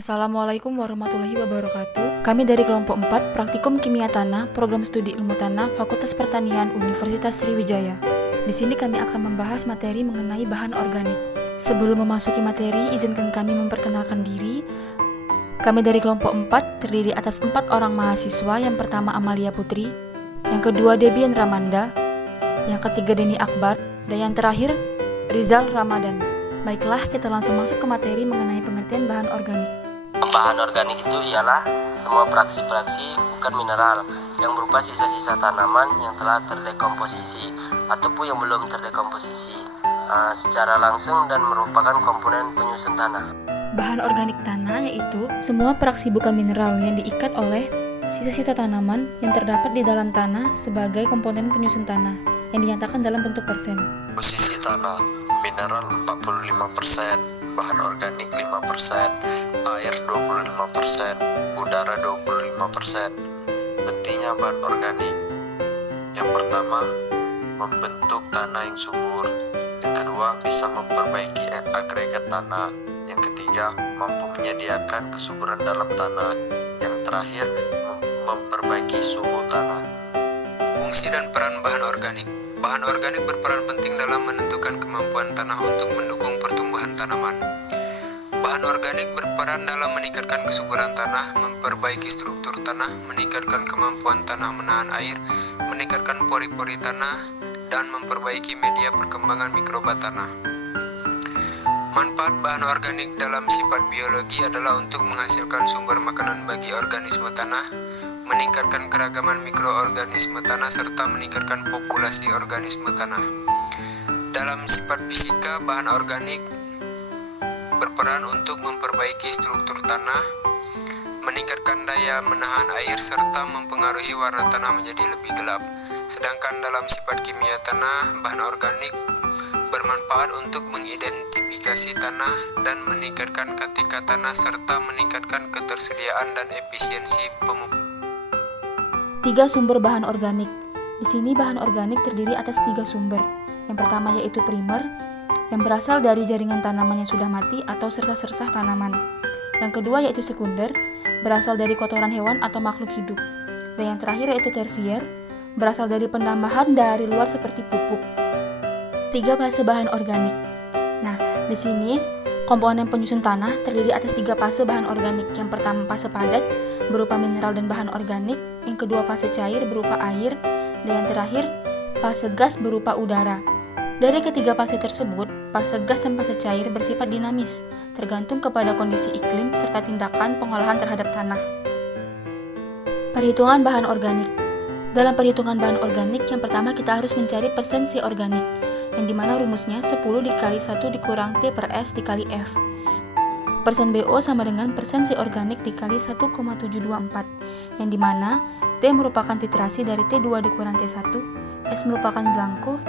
Assalamualaikum warahmatullahi wabarakatuh. Kami dari kelompok 4 Praktikum Kimia Tanah, Program Studi Ilmu Tanah, Fakultas Pertanian, Universitas Sriwijaya. Di sini kami akan membahas materi mengenai bahan organik. Sebelum memasuki materi, izinkan kami memperkenalkan diri. Kami dari kelompok 4 terdiri atas 4 orang mahasiswa. Yang pertama Amalia Putri, yang kedua Debian Ramanda, yang ketiga Deni Akbar, dan yang terakhir Rizal Ramadan. Baiklah, kita langsung masuk ke materi mengenai pengertian bahan organik. Bahan organik itu ialah semua fraksi-fraksi bukan mineral yang berupa sisa-sisa tanaman yang telah terdekomposisi ataupun yang belum terdekomposisi secara langsung dan merupakan komponen penyusun tanah. Bahan organik tanah yaitu semua fraksi bukan mineral yang diikat oleh sisa-sisa tanaman yang terdapat di dalam tanah sebagai komponen penyusun tanah yang dinyatakan dalam bentuk persen. Posisi tanah, mineral 45%, bahan organik 5%, air 25%, udara 25%. Pentingnya bahan organik. Yang pertama, membentuk tanah yang subur. Yang kedua, bisa memperbaiki agregat tanah. Yang ketiga, mampu menyediakan kesuburan dalam tanah. Yang terakhir, memperbaiki suhu tanah. Fungsi dan peran bahan organik. Bahan organik berperan penting dalam menentukan kemampuan tanah untuk mendukung pertumbuhan tanaman. Bahan organik berperan dalam meningkatkan kesuburan tanah, memperbaiki struktur tanah, meningkatkan kemampuan tanah menahan air, meningkatkan pori-pori tanah, dan memperbaiki media perkembangan mikroba tanah. Manfaat bahan organik dalam sifat biologi adalah untuk menghasilkan sumber makanan bagi organisme tanah, meningkatkan keragaman mikroorganisme tanah, serta meningkatkan populasi organisme tanah. Dalam sifat fisika, bahan organik berperan untuk memperbaiki struktur tanah, meningkatkan daya menahan air, serta mempengaruhi warna tanah menjadi lebih gelap. Sedangkan dalam sifat kimia tanah, bahan organik bermanfaat untuk mengidentifikasi tanah dan meningkatkan ketika tanah, serta meningkatkan ketersediaan dan efisiensi pemupukan. 3 sumber bahan organik. Di sini bahan organik terdiri atas 3 sumber. Yang pertama yaitu primer, yang berasal dari jaringan tanaman yang sudah mati atau sersah-sersah tanaman. Yang kedua yaitu sekunder, berasal dari kotoran hewan atau makhluk hidup. Dan yang terakhir yaitu tersier, berasal dari penambahan dari luar seperti pupuk. 3 fase bahan organik. Nah, di sini komponen penyusun tanah terdiri atas 3 fase bahan organik. Yang pertama fase padat berupa mineral dan bahan organik, yang kedua fase cair berupa air, dan yang terakhir fase gas berupa udara. Dari ketiga fase tersebut, fase gas dan fase cair bersifat dinamis, tergantung kepada kondisi iklim serta tindakan pengolahan terhadap tanah. Perhitungan bahan organik. Dalam perhitungan bahan organik, yang pertama kita harus mencari persen C organik, yang dimana rumusnya 10 dikali 1 dikurang T per S dikali F. Persen BO sama dengan persen C organik dikali 1,724, yang dimana T merupakan titrasi dari T2 dikurang T1, S merupakan blanko,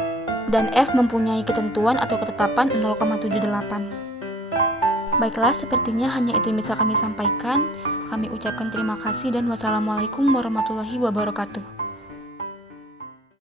dan F mempunyai ketentuan atau ketetapan 0,78. Baiklah, sepertinya hanya itu yang bisa kami sampaikan. Kami ucapkan terima kasih dan wassalamualaikum warahmatullahi wabarakatuh.